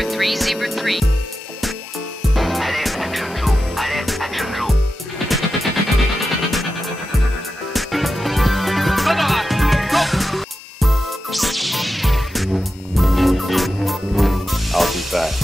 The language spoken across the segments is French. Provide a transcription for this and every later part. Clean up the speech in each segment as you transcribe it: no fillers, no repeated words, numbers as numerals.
Zebra 3, Zebra 3. Alerte Action Joe. Alerte Action Joe. I'll be back.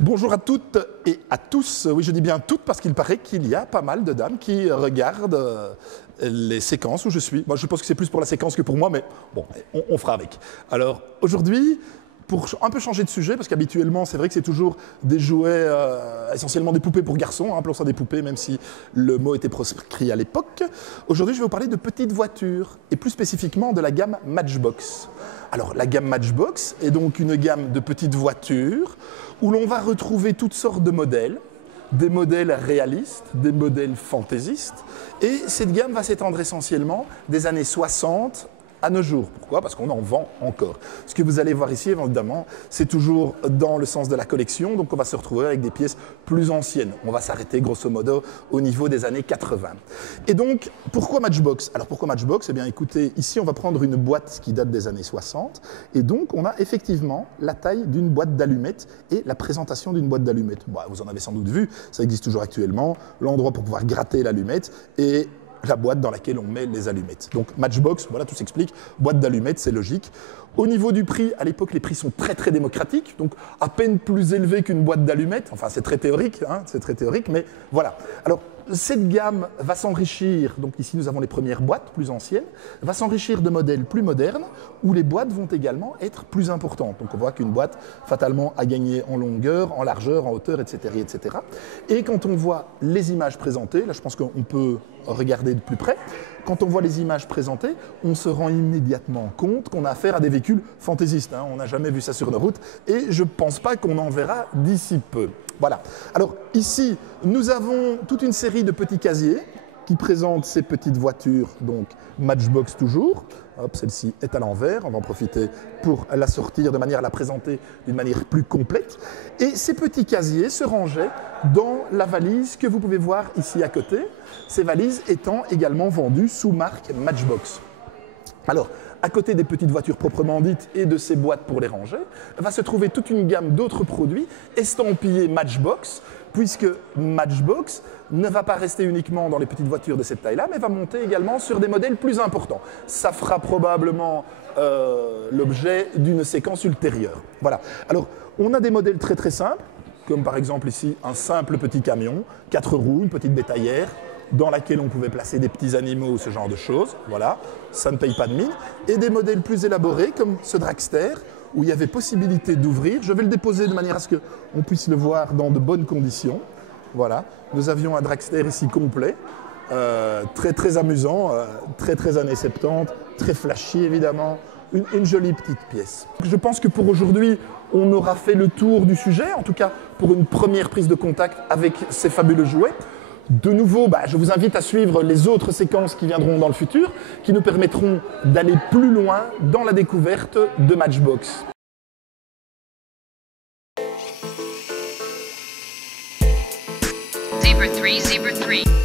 Bonjour à toutes et à tous. Oui, je dis bien toutes parce qu'il paraît qu'il y a pas mal de dames qui regardent les séquences où je suis. Moi, je pense que c'est plus pour la séquence que pour moi, mais bon, on fera avec. Alors, aujourd'hui, pour un peu changer de sujet, parce qu'habituellement, c'est vrai que c'est toujours des jouets, essentiellement des poupées pour garçons, appelons ça des poupées, même si le mot était proscrit à l'époque. Aujourd'hui, je vais vous parler de petites voitures, et plus spécifiquement de la gamme Matchbox. Alors, la gamme Matchbox est donc une gamme de petites voitures où l'on va retrouver toutes sortes de modèles, des modèles réalistes, des modèles fantaisistes, et cette gamme va s'étendre essentiellement des années 60 à nos jours. Pourquoi? Parce qu'on en vend encore. Ce que vous allez voir ici, évidemment, c'est toujours dans le sens de la collection, donc on va se retrouver avec des pièces plus anciennes. On va s'arrêter grosso modo au niveau des années 80. Et donc, pourquoi Matchbox? Alors pourquoi Matchbox? Eh bien écoutez, ici on va prendre une boîte qui date des années 60, et donc on a effectivement la taille d'une boîte d'allumettes et la présentation d'une boîte d'allumettes. Bon, vous en avez sans doute vu, ça existe toujours actuellement, l'endroit pour pouvoir gratter l'allumette, et la boîte dans laquelle on met les allumettes. Donc Matchbox, voilà, tout s'explique. Boîte d'allumettes, c'est logique. Au niveau du prix, à l'époque, les prix sont très très démocratiques, donc à peine plus élevés qu'une boîte d'allumettes. Enfin, c'est très théorique, hein, c'est très théorique, mais voilà. Alors, cette gamme va s'enrichir, donc ici nous avons les premières boîtes plus anciennes, va s'enrichir de modèles plus modernes, où les boîtes vont également être plus importantes. Donc on voit qu'une boîte, fatalement, a gagné en longueur, en largeur, en hauteur, etc., etc. Et quand on voit les images présentées, là je pense qu'on peut regarder de plus près, quand on voit les images présentées, on se rend immédiatement compte qu'on a affaire à des véhicules fantaisistes. Hein. On n'a jamais vu ça sur nos routes et je ne pense pas qu'on en verra d'ici peu. Voilà. Alors ici, nous avons toute une série de petits casiers qui présentent ces petites voitures, donc Matchbox toujours. Hop, celle-ci est à l'envers, on va en profiter pour la sortir de manière à la présenter d'une manière plus complète. Et ces petits casiers se rangeaient dans la valise que vous pouvez voir ici à côté, ces valises étant également vendues sous marque Matchbox. Alors, à côté des petites voitures proprement dites et de ces boîtes pour les ranger, va se trouver toute une gamme d'autres produits estampillés Matchbox, puisque Matchbox ne va pas rester uniquement dans les petites voitures de cette taille-là, mais va monter également sur des modèles plus importants. Ça fera probablement l'objet d'une séquence ultérieure. Voilà. Alors, on a des modèles très très simples, comme par exemple ici un simple petit camion, 4 roues, une petite bétaillère, dans laquelle on pouvait placer des petits animaux ou ce genre de choses. Voilà, ça ne paye pas de mine. Et des modèles plus élaborés, comme ce dragster, où il y avait possibilité d'ouvrir. Je vais le déposer de manière à ce qu'on puisse le voir dans de bonnes conditions. Voilà, nous avions un dragster ici complet, très très amusant, très très années 70, très flashy évidemment, une jolie petite pièce. Je pense que pour aujourd'hui, on aura fait le tour du sujet, en tout cas pour une première prise de contact avec ces fabuleux jouets. De nouveau, je vous invite à suivre les autres séquences qui viendront dans le futur, qui nous permettront d'aller plus loin dans la découverte de Matchbox. Zebra 3, Zebra 3.